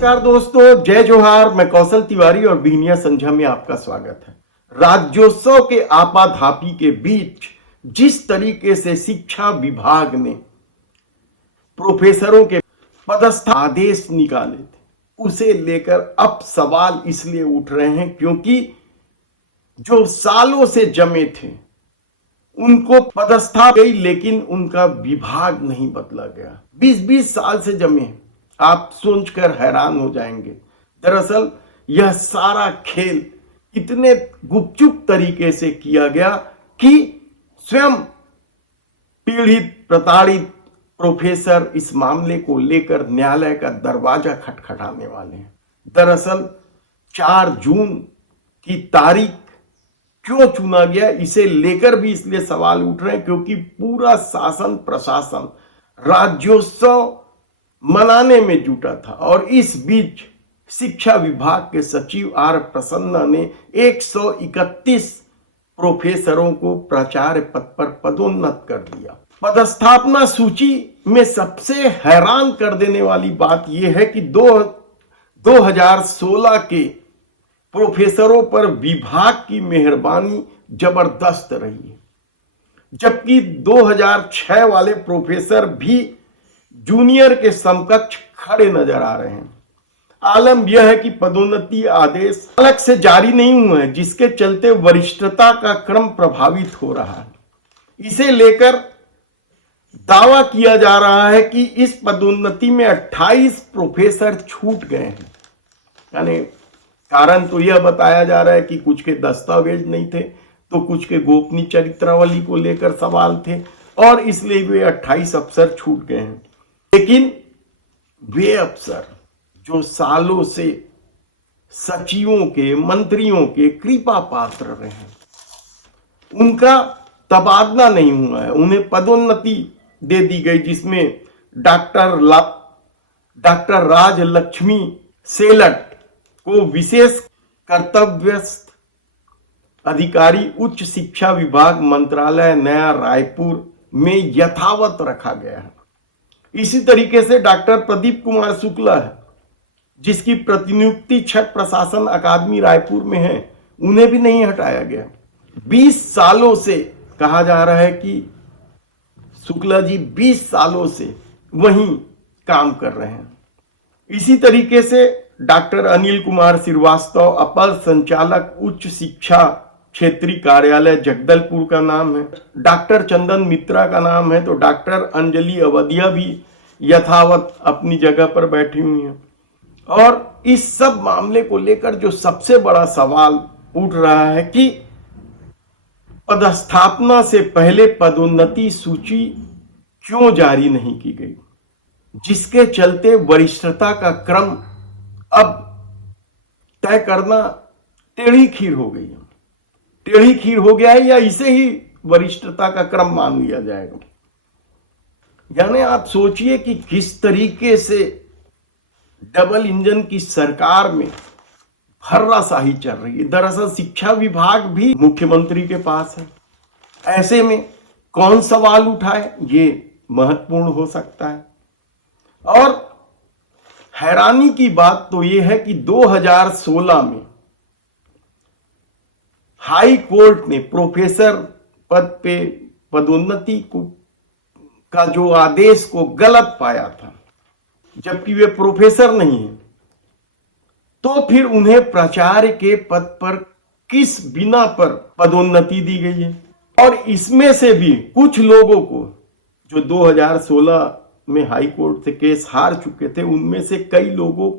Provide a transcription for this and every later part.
नमस्कार दोस्तों, जय जोहार। मैं कौशल तिवारी और बिहनिया संझा में आपका स्वागत है। राज्योत्सव के आपाधापी के बीच जिस तरीके से शिक्षा विभाग ने प्रोफेसरों के पदस्थ आदेश निकाले थे, उसे लेकर अब सवाल इसलिए उठ रहे हैं क्योंकि जो सालों से जमे थे उनको पदस्था गई, लेकिन उनका विभाग नहीं बदला गया। 20-20 साल से जमे, आप सोचकर हैरान हो जाएंगे। दरअसल यह सारा खेल इतने गुपचुप तरीके से किया गया कि स्वयं पीड़ित प्रताड़ित प्रोफेसर इस मामले को लेकर न्यायालय का दरवाजा खटखटाने वाले हैं। दरअसल 4 जून की तारीख क्यों चुना गया, इसे लेकर भी इसलिए सवाल उठ रहे हैं क्योंकि पूरा शासन प्रशासन राज्योत्सव मनाने में जुटा था। और इस बीच शिक्षा विभाग के सचिव आर प्रसन्ना ने 131 प्रोफेसरों को प्राचार्य पद पर पदोन्नत कर दिया। पदस्थापना सूची में सबसे हैरान कर देने वाली बात यह है कि 2016 के प्रोफेसरों पर विभाग की मेहरबानी जबरदस्त रही है, जबकि 2006 वाले प्रोफेसर भी जूनियर के समकक्ष खड़े नजर आ रहे हैं। आलम यह है कि पदोन्नति आदेश अलग से जारी नहीं हुए हैं, जिसके चलते वरिष्ठता का क्रम प्रभावित हो रहा है। इसे लेकर दावा किया जा रहा है कि इस पदोन्नति में 28 प्रोफेसर छूट गए हैं। यानी कारण तो यह बताया जा रहा है कि कुछ के दस्तावेज नहीं थे, तो कुछ के गोपनीय चरित्रावली को लेकर सवाल थे और इसलिए वे 28 अफसर छूट गए हैं। लेकिन वे अफसर जो सालों से सचिवों के, मंत्रियों के कृपा पात्र रहे हैं, उनका तबादला नहीं हुआ है, उन्हें पदोन्नति दे दी गई, जिसमें डॉक्टर राजलक्ष्मी सेलट को विशेष कर्तव्यस्थ अधिकारी उच्च शिक्षा विभाग मंत्रालय नया रायपुर में यथावत रखा गया है। इसी तरीके से डॉक्टर प्रदीप कुमार शुक्ला है, जिसकी प्रतिनियुक्ति छठ प्रशासन अकादमी रायपुर में है, उन्हें भी नहीं हटाया गया। 20 सालों से कहा जा रहा है कि शुक्ला जी 20 सालों से वहीं काम कर रहे हैं। इसी तरीके से डॉक्टर अनिल कुमार श्रीवास्तव अपर संचालक उच्च शिक्षा क्षेत्रीय कार्यालय जगदलपुर का नाम है। डॉक्टर चंदन मित्रा का नाम है, तो डॉक्टर अंजलि अवधिया भी यथावत अपनी जगह पर बैठी हुई हैं। और इस सब मामले को लेकर जो सबसे बड़ा सवाल उठ रहा है कि पदस्थापना से पहले पदोन्नति सूची क्यों जारी नहीं की गई, जिसके चलते वरिष्ठता का क्रम अब तय करना टेढ़ी खीर हो गई है। टेढ़ी खीर हो गया है या इसे ही वरिष्ठता का क्रम मान लिया जाएगा। यानी आप सोचिए कि किस तरीके से डबल इंजन की सरकार में फर्राशाही चल रही है। दरअसल शिक्षा विभाग भी मुख्यमंत्री के पास है। ऐसे में कौन सवाल उठाए, ये महत्वपूर्ण हो सकता है। और हैरानी की बात तो यह है कि 2016 में हाई कोर्ट ने प्रोफेसर पद पे पदोन्नति का जो आदेश को गलत पाया था, जबकि वे प्रोफेसर नहीं हैं, तो फिर उन्हें प्राचार्य के पद पर किस बिना पर पदोन्नति दी गई है। और इसमें से भी कुछ लोगों को जो 2016 में हाई कोर्ट से केस हार चुके थे, उनमें से कई लोगों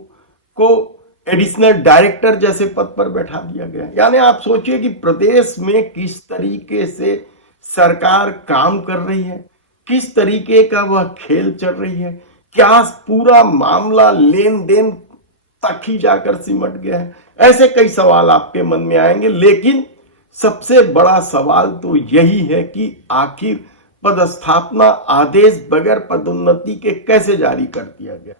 को एडिशनल डायरेक्टर जैसे पद पर बैठा दिया गया। यानी आप सोचिए कि प्रदेश में किस तरीके से सरकार काम कर रही है, किस तरीके का वह खेल चल रही है। क्या पूरा मामला लेन देन तक ही जाकर सिमट गया है? ऐसे कई सवाल आपके मन में आएंगे, लेकिन सबसे बड़ा सवाल तो यही है कि आखिर पदस्थापना आदेश बगैर पदोन्नति के कैसे जारी कर दिया गया।